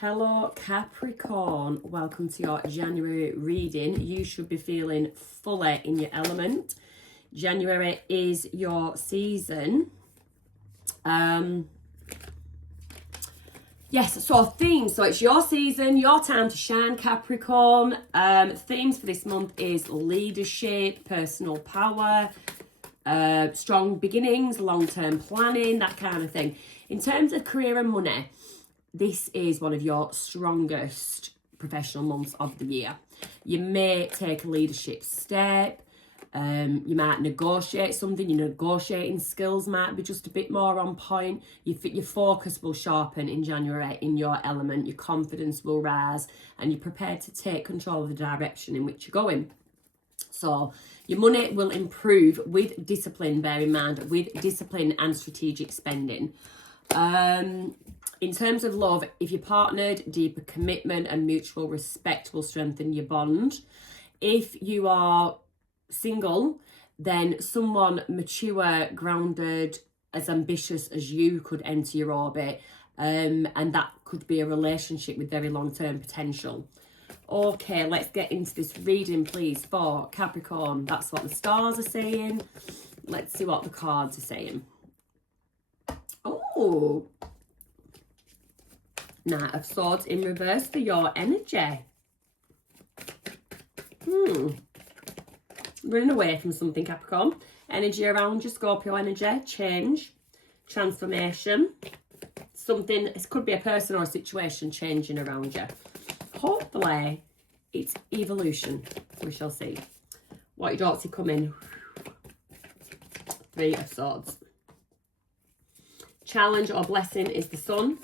Hello Capricorn, welcome to your January reading. You should be feeling fully in your element. January is your season. Yes, so themes. So it's your season, your time to shine, Capricorn. Themes for this month is leadership, personal power, strong beginnings, long-term planning, that kind of thing. In terms of career and money, this is one of your strongest professional months of the year. You may take a leadership step. You might negotiate something. Your negotiating skills might be just a bit more on point. Your focus will sharpen in January in your element. Your confidence will rise and you're prepared to take control of the direction in which you're going. So your money will improve with discipline, bear in mind, with discipline and strategic spending. In terms of love, if you're partnered, deeper commitment and mutual respect will strengthen your bond. If you are single, then someone mature, grounded, as ambitious as you could enter your orbit, and that could be a relationship with very long-term potential. Okay, let's get into this reading, please, for Capricorn. That's what the stars are saying. Let's see what the cards are saying. Oh, Knight of Swords in reverse for your energy. Running away from something, Capricorn. Energy around you, Scorpio energy, change, transformation. Something, it could be a person or a situation changing around you. Hopefully, it's evolution. We shall see. What you don't see coming. Three of Swords. Challenge or blessing is the Sun.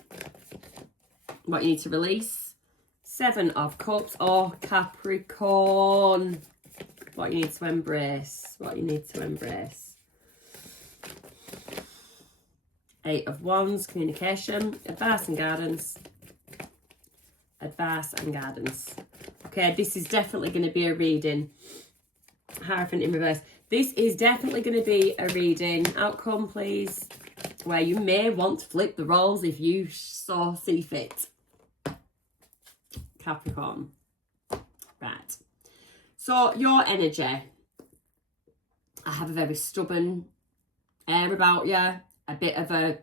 What you need to release. Seven of Cups or Capricorn. What you need to embrace. What you need to embrace. Eight of Wands, communication, advice and guidance. Advice and guidance. Okay, this is definitely going to be a reading. Hierophant in reverse. This is definitely going to be a reading. Outcome, please. Where you may want to flip the roles if you so see fit. Capricorn. Right. So, your energy. I have a very stubborn air about you. A bit of a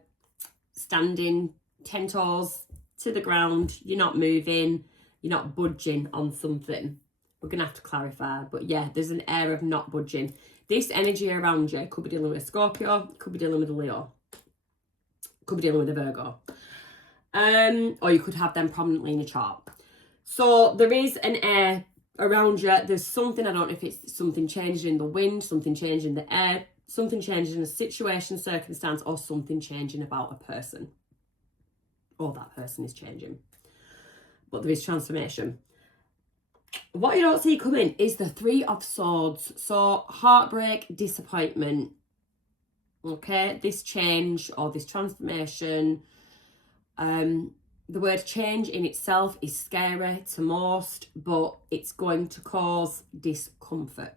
standing 10 toes to the ground. You're not moving. You're not budging on something. We're going to have to clarify. But yeah, there's an air of not budging. This energy around you could be dealing with a Scorpio. Could be dealing with a Leo. Could be dealing with a Virgo. Or you could have them prominently in your chart. So there is an air around you. There's something, I don't know if it's something changing in the wind, something changing in the air, something changing in a situation, circumstance, or something changing about a person. Or that person is changing. But there is transformation. What you don't see coming is the Three of Swords. So heartbreak, disappointment. Okay, this change or this transformation. The word change in itself is scary to most, but it's going to cause discomfort.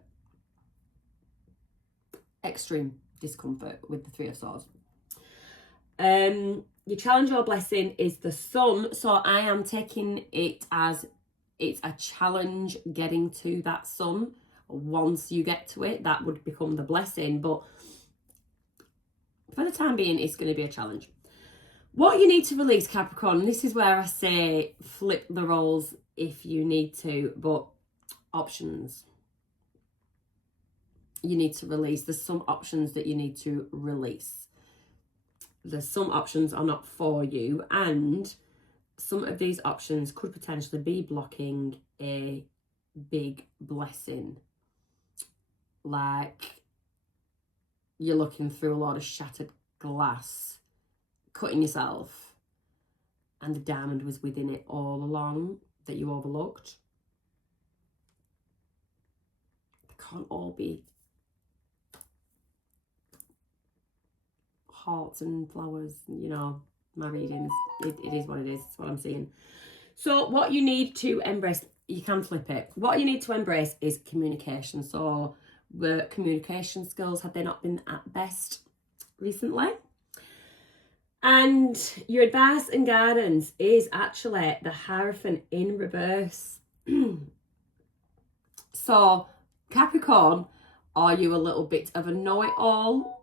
Extreme discomfort with the Three of Swords. Your challenge or blessing is the Sun. So I am taking it as it's a challenge getting to that Sun. Once you get to it, that would become the blessing. But for the time being, it's going to be a challenge. What you need to release, Capricorn, this is where I say flip the roles if you need to, but options. You need to release. There's some options that you need to release. There's some options are not for you, and some of these options could potentially be blocking a big blessing. Like you're looking through a lot of shattered glass, cutting yourself, and the diamond was within it all along that you overlooked. They can't all be hearts and flowers, you know, my readings. It is what it is. It's what I'm seeing. So what you need to embrace, you can flip it. What you need to embrace is communication. So the communication skills, have they not been at best recently? And your advice and guidance is actually the Hierophant in reverse. So, Capricorn, are you a little bit of a know-it-all?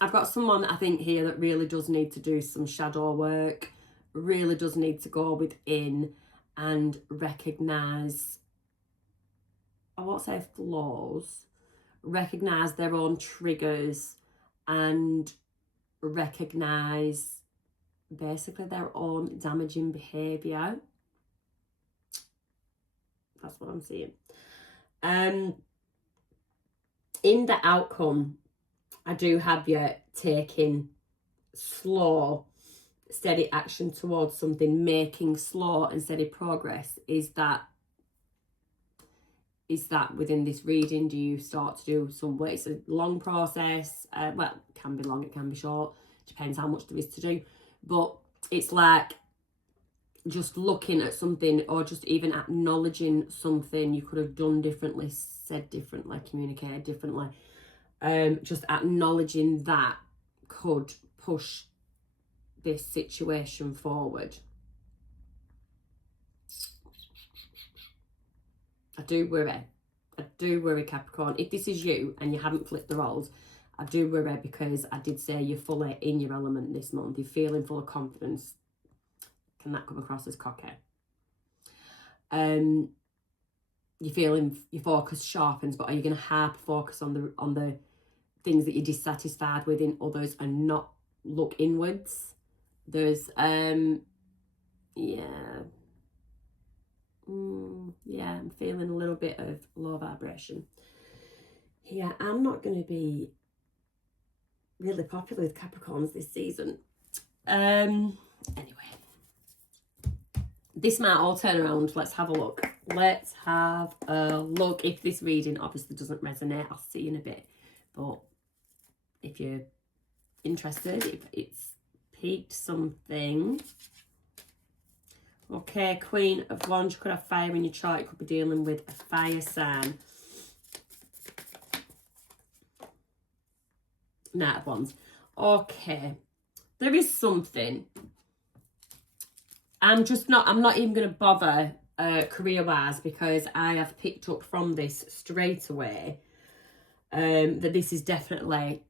I've got someone I think here that really does need to do some shadow work, really does need to go within and recognise, I won't say flaws, recognise their own triggers and recognise basically their own damaging behaviour. That's what I'm seeing. In the outcome, I do have you taking slow, steady action towards something, making slow and steady progress. Is that within this reading? Do you start to do some way? It's a long process. Well, it can be long, it can be short. Depends how much there is to do. But it's like just looking at something or just even acknowledging something you could have done differently, said differently, communicated differently. Just acknowledging that could push this situation forward. I do worry, Capricorn. If this is you and you haven't flipped the roles, I do worry because I did say you're fully in your element this month. You're feeling full of confidence. Can that come across as cocky? You're feeling your focus sharpens, but are you going to hyper focus on the things that you're dissatisfied with in others and not look inwards? There's yeah, I'm feeling a little bit of low vibration. Yeah, I'm not going to be really popular with Capricorns this season. Anyway, this might all turn around. Let's have a look. Let's have a look. If this reading obviously doesn't resonate, I'll see you in a bit. But if you're interested, if it's piqued something. Okay, Queen of Wands, you could have fire in your chart. You could be dealing with a fire sign. Knight of Wands. Okay, there is something. I'm not even going to bother career-wise because I have picked up from this straight away that this is definitely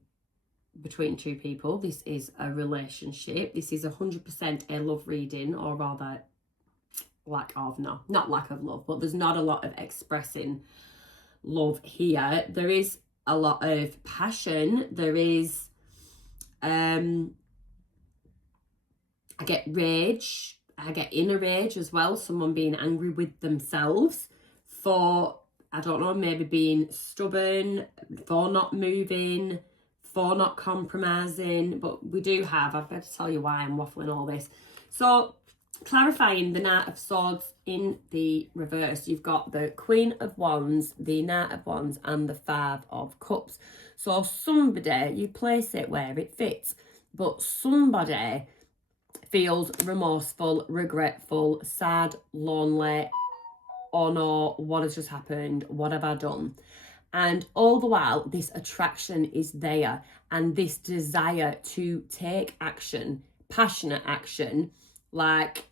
between two people. This is a relationship. This is 100% a love reading, or rather not lack of love, but there's not a lot of expressing love here. There is a lot of passion. There is I get rage. I get inner rage as well. Someone being angry with themselves for, I don't know, maybe being stubborn, for not moving, for not compromising. But we do have, I better tell you why I'm waffling all this. So clarifying the Knight of Swords in the reverse, you've got the Queen of Wands, the Knight of Wands, and the Five of Cups. So somebody, you place it where it fits, but somebody feels remorseful, regretful, sad, lonely. Oh no, what has just happened? What have I done? And all the while, this attraction is there, and this desire to take action, passionate action, like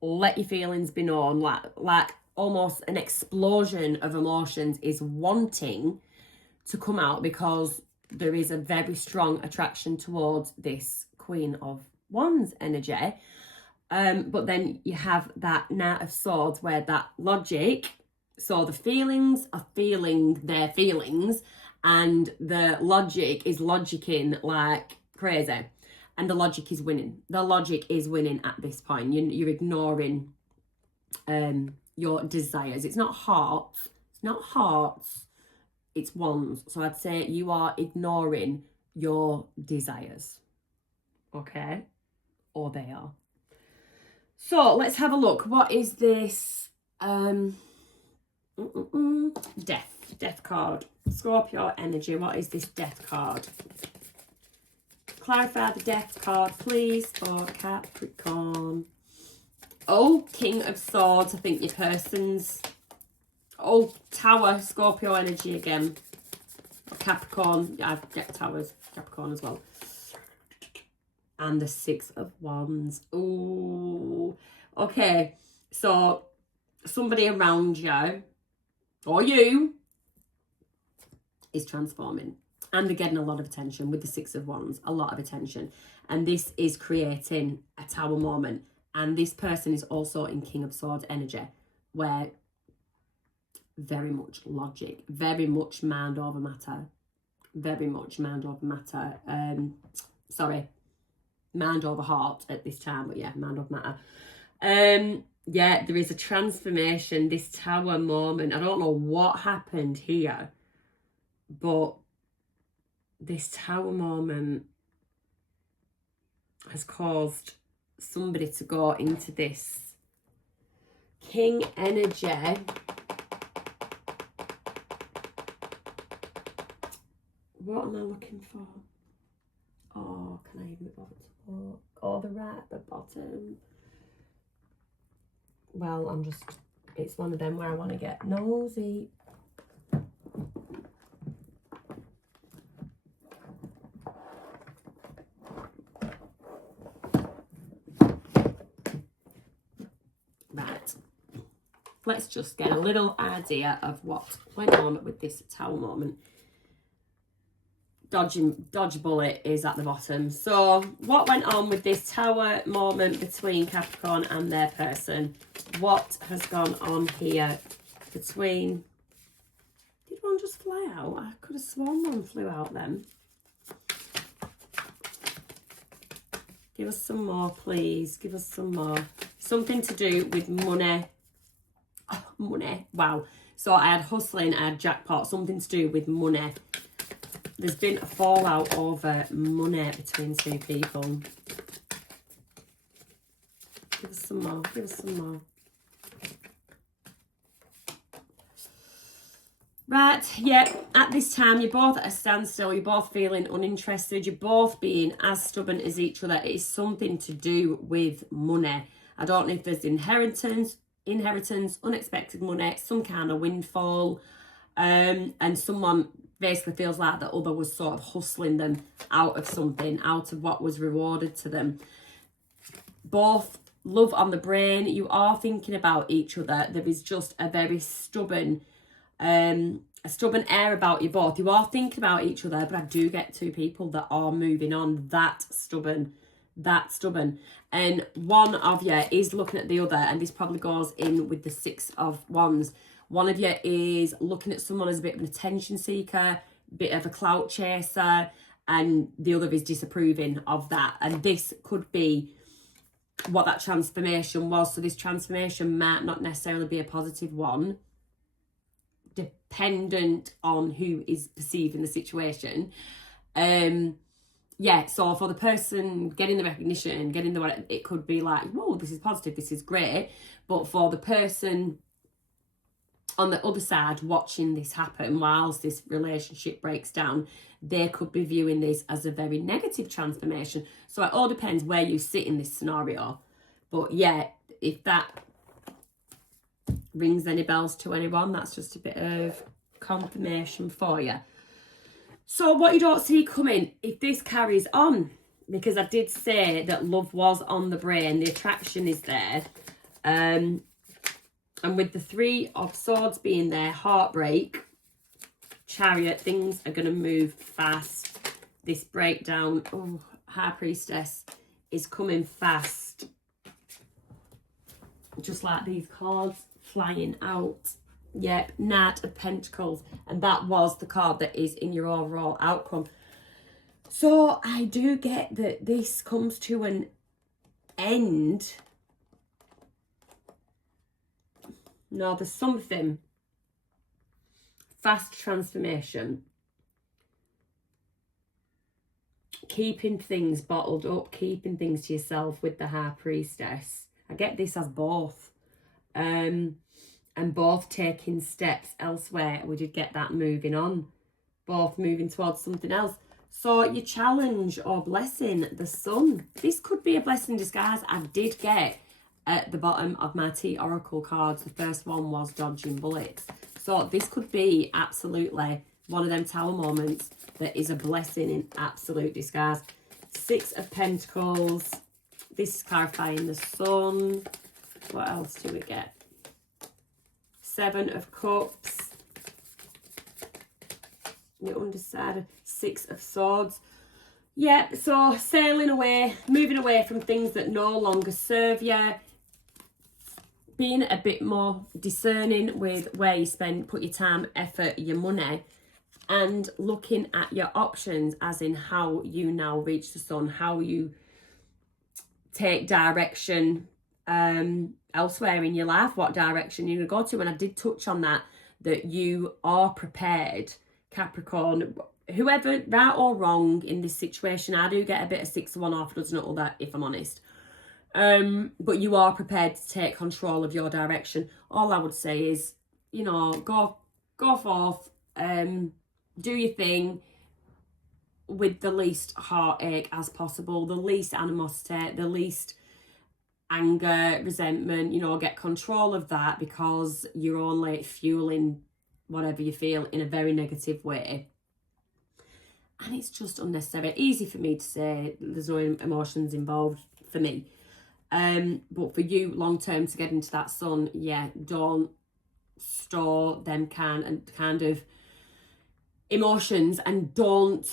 let your feelings be known, like almost an explosion of emotions is wanting to come out because there is a very strong attraction towards this Queen of Wands energy. But then you have that Knight of Swords where that logic, so the feelings are feeling their feelings and the logic is logicking like crazy. And the logic is winning. The logic is winning at this point. You're ignoring your desires. It's not hearts. It's not hearts. It's wands. So I'd say you are ignoring your desires. Okay? Or they are. So let's have a look. What is this? Death card. Scorpio energy. What is this death card? Clarify the death card, please, for Capricorn. Oh, King of Swords. I think your person's... Oh, Tower. Scorpio energy again. Capricorn. I get Towers. Capricorn as well. and the Six of Wands. Ooh. Okay, so somebody around you, or you, is transforming. And they're getting a lot of attention with the Six of Wands, a lot of attention. And this is creating a Tower moment. And this person is also in King of Swords energy, where very much logic, very much mind over matter. Very much mind over matter. Sorry, mind over heart at this time, but yeah, mind over matter. Yeah, there is a transformation, this Tower moment. I don't know what happened here, but this Tower moment has caused somebody to go into this King energy. What am I looking for? Oh, can I even bother to walk? Oh, the right at the bottom. Well, it's one of them where I want to get nosy. Right. Let's just get a little idea of what went on with this Tower moment. Dodge bullet is at the bottom. So what went on with this Tower moment between Capricorn and their person? What has gone on here between... Did one just fly out? I could have sworn one flew out then. Give us some more, please. Give us some more. Something to do with money. Oh, money. Wow. So I had hustling, I had jackpot. Something to do with money. There's been a fallout over money between two people. Give us some more. Give us some more. Right, yeah, at this time, you're both at a standstill. You're both feeling uninterested. You're both being as stubborn as each other. It is something to do with money. I don't know if there's inheritance, unexpected money, some kind of windfall. And someone basically feels like the other was sort of hustling them out of something, out of what was rewarded to them. Both love on the brain. You are thinking about each other. There is just a very stubborn air about you both. You are thinking about each other, but I do get two people that are moving on. That stubborn. And one of you is looking at the other, and this probably goes in with the Six of Wands. One of you is looking at someone as a bit of an attention seeker, bit of a clout chaser, and the other is disapproving of that. And this could be what that transformation was. So this transformation might not necessarily be a positive one, dependent on who is perceiving the situation. Yeah, so for the person getting the recognition, it could be like, whoa, this is positive, this is great. But for the person on the other side watching this happen whilst this relationship breaks down, they could be viewing this as a very negative transformation. So it all depends where you sit in this scenario. But yeah, if that rings any bells to anyone, that's just a bit of confirmation for you. So what you don't see coming, if this carries on, because I did say that love was on the brain, the attraction is there, and with the Three of Swords being there, heartbreak, Chariot, things are going to move fast. This breakdown, oh, High Priestess is coming fast. Just like these cards flying out. Yep, Knight of Pentacles. And that was the card that is in your overall outcome. So I do get that this comes to an end. No, there's something. Fast transformation. Keeping things bottled up, keeping things to yourself with the High Priestess. I get this as both. And both taking steps elsewhere. We did get that moving on. Both moving towards something else. So your challenge or blessing, the Sun. This could be a blessing in disguise. I did get at the bottom of my T Oracle cards. The first one was dodging bullets. So this could be absolutely one of them Tower moments that is a blessing in absolute disguise. Six of Pentacles. This is clarifying the Sun. What else do we get? Seven of Cups. The underside. Six of Swords. Yeah, so sailing away, moving away from things that no longer serve you. Being a bit more discerning with where you put your time, effort, your money. And looking at your options, as in how you now reach the sun, how you take direction elsewhere in your life, what direction you're going to go to. And I did touch on that you are prepared, Capricorn, whoever, right or wrong in this situation. I do get a bit of 6 of one, half a dozen of other, if I'm honest. But you are prepared to take control of your direction. All I would say is, you know, go forth, do your thing with the least heartache as possible, the least animosity, the least anger, resentment, you know, get control of that, because you're only fueling whatever you feel in a very negative way. And it's just unnecessary. Easy for me to say, there's no emotions involved for me. But for you, long term, to get into that sun, yeah, don't store them kind of emotions, and don't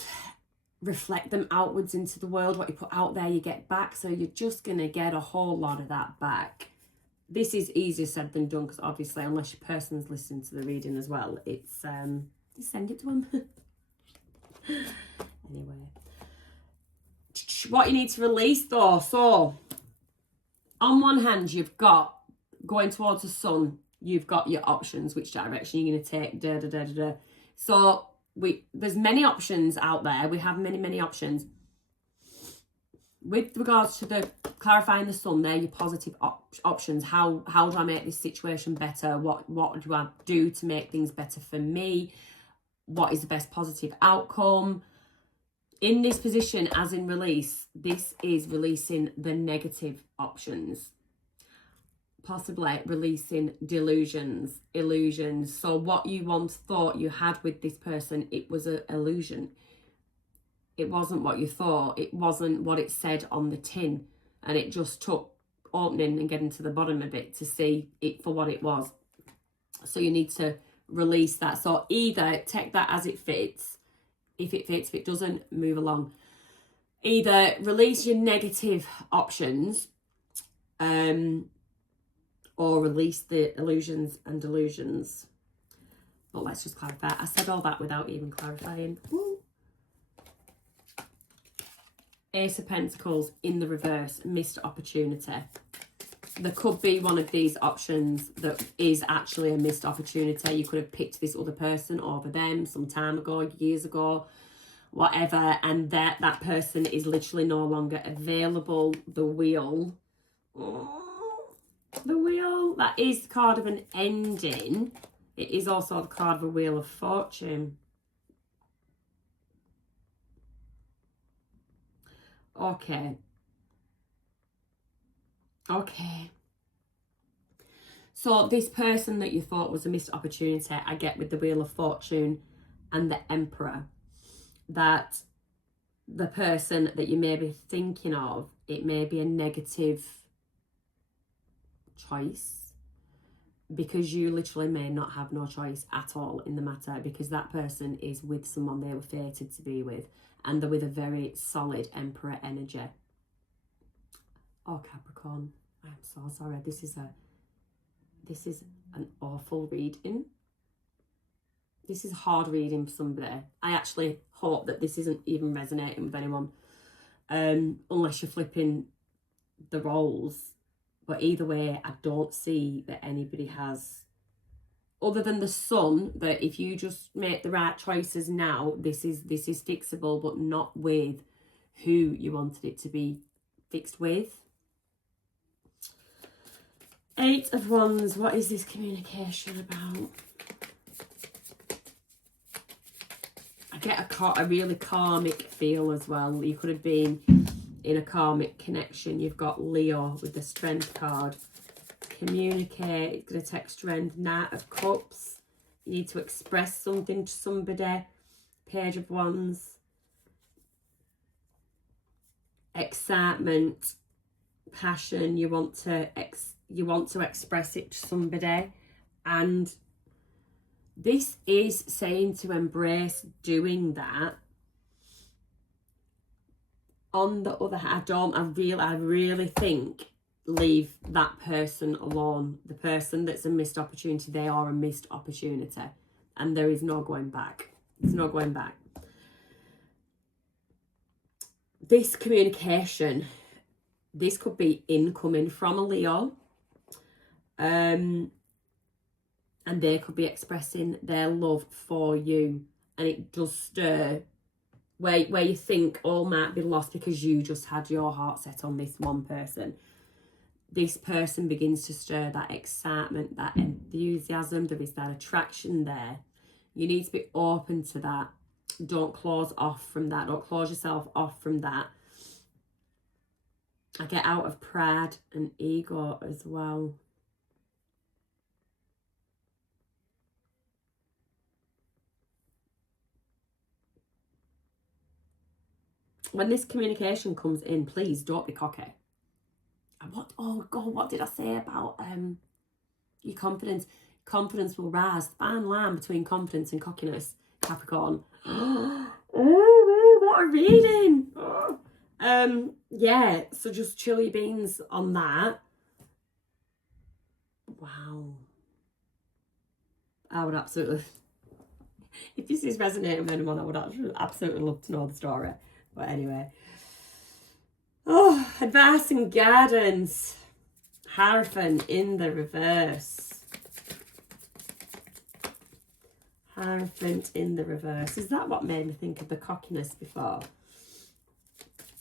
reflect them outwards into the world. What you put out there, you get back. So you're just going to get a whole lot of that back. This is easier said than done, because obviously, unless your person's listening to the reading as well, it's just send it to them. Anyway, what you need to release though. So on one hand, you've got going towards the sun, you've got your options, which direction you're going to take, So there's many options out there. We have many options. With regards to the clarifying the sun, they're your positive options. How do I make this situation better? What do I do to make things better for me? What is the best positive outcome? In this position, as in release, this is releasing the negative options. Possibly releasing delusions, illusions. So what you once thought you had with this person, it was an illusion. It wasn't what you thought. It wasn't what it said on the tin. And it just took opening and getting to the bottom of it to see it for what it was. So you need to release that. So either take that as it fits. If it fits, if it doesn't, move along. Either release your negative options, or release the illusions and delusions. But let's just clarify. I said all that without even clarifying. Woo. Ace of Pentacles in the reverse, missed opportunity. There could be one of these options that is actually a missed opportunity. You could have picked this other person over them some time ago, years ago, whatever, and that person is literally no longer available. The Wheel. Oh, the Wheel. That is the card of an ending. It is also the card of a Wheel of Fortune. Okay. So this person that you thought was a missed opportunity, I get with the Wheel of Fortune and the Emperor, that the person that you may be thinking of, it may be a negative choice, because you literally may not have no choice at all in the matter, because that person is with someone they were fated to be with, and they're with a very solid Emperor energy. Oh, Capricorn, I'm so sorry. This is an awful reading. This is hard reading for somebody. I actually hope that this isn't even resonating with anyone, unless you're flipping the roles. But either way, I don't see that anybody has, other than the Sun, that if you just make the right choices now, this is fixable, but not with who you wanted it to be fixed with. Eight of Wands, what is this communication about? I get a really karmic feel as well. You could have been in a karmic connection. You've got Leo with the Strength card. Communicate, it's going to take strength. Knight of Cups, you need to express something to somebody. Page of Wands. excitement, passion. You want to express it to somebody, and this is saying to embrace doing that. On the other hand, I really think leave that person alone. The person that's a missed opportunity, they are a missed opportunity, and there is no going back. There's no going back. This communication, this could be incoming from a Leo, and they could be expressing their love for you, and it does stir where you think all might be lost because you just had your heart set on this one person. This person begins to stir that excitement, that enthusiasm. There is that attraction there. You need to be open to that. Don't close off from that. Don't close yourself off from that. I get out of pride and ego as well. When this communication comes in, please don't be cocky. What did I say about your confidence? Confidence will rise. Fine line between confidence and cockiness, Capricorn. Oh, what a reading. Yeah, so just chill your beans on that. Wow. I would absolutely, if this is resonating with anyone, I would absolutely love to know the story. But anyway. Oh, advice and guidance. Hierophant in the reverse. Hierophant in the reverse. Is that what made me think of the cockiness before?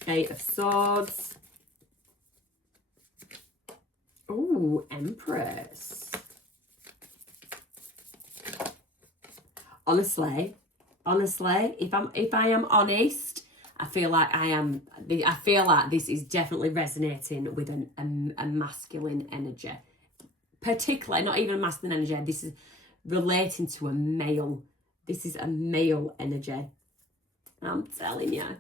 8 of Swords. Ooh, Empress. Honestly, if I am honest, I feel like this is definitely resonating with a masculine energy. Particularly, not even a masculine energy, this is relating to a male. This is a male energy. I'm telling you.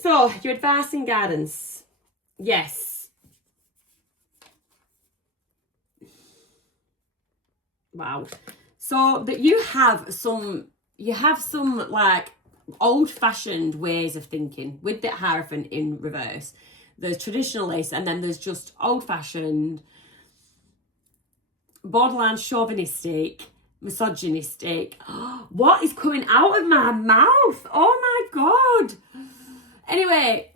So, your advice and guidance. Yes. Wow. So, that you have some like old-fashioned ways of thinking with the Hierophant in reverse. There's traditionalist, and then there's just old-fashioned, borderline chauvinistic, misogynistic. What is coming out of my mouth? Oh my god. Anyway,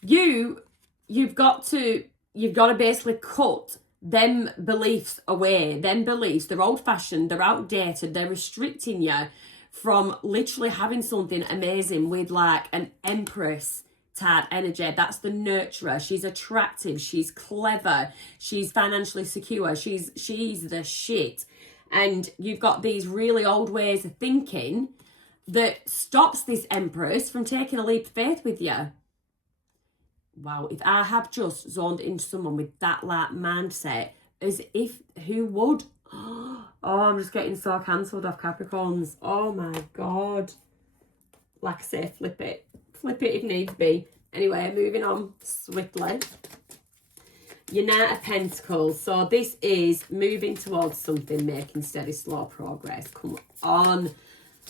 you've got to basically cut them beliefs away. Them beliefs, they're old-fashioned, they're outdated, they're restricting you from literally having something amazing with like an Empress type energy. That's the nurturer. She's attractive, she's clever, she's financially secure, she's the shit. And you've got these really old ways of thinking that stops this Empress from taking a leap of faith with you. Wow, if I have just zoned into someone with that like mindset, as if, who would? Oh, I'm just getting so cancelled off Capricorns. Oh my god. Like I say, flip it if needs be. Anyway, moving on swiftly. Your Knight of Pentacles. So this is moving towards something, making steady, slow progress. Come on.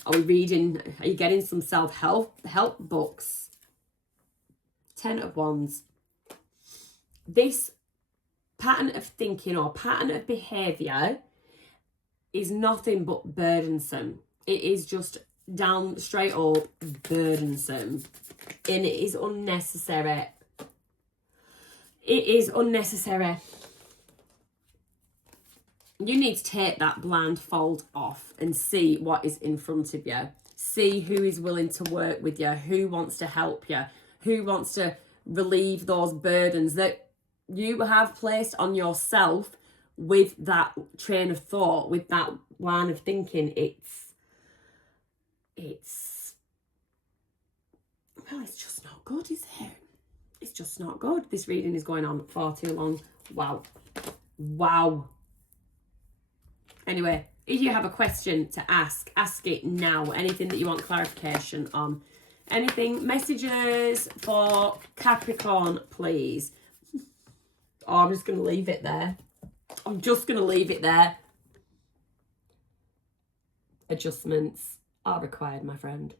Are you getting some self-help books? 10 of Wands. This pattern of thinking or pattern of behaviour is nothing but burdensome. It is just down straight up burdensome. And it is unnecessary. It is unnecessary. You need to take that blindfold off and see what is in front of you. See who is willing to work with you, who wants to help you, who wants to relieve those burdens that you have placed on yourself with that train of thought, with that line of thinking. It's just not good, is it? It's just not good. This reading is going on far too long. Wow. Anyway, If you have a question to ask it now. Anything that you want clarification on. Anything, messages for Capricorn, please. Oh, I'm just going to leave it there. I'm just going to leave it there. Adjustments are required, my friend.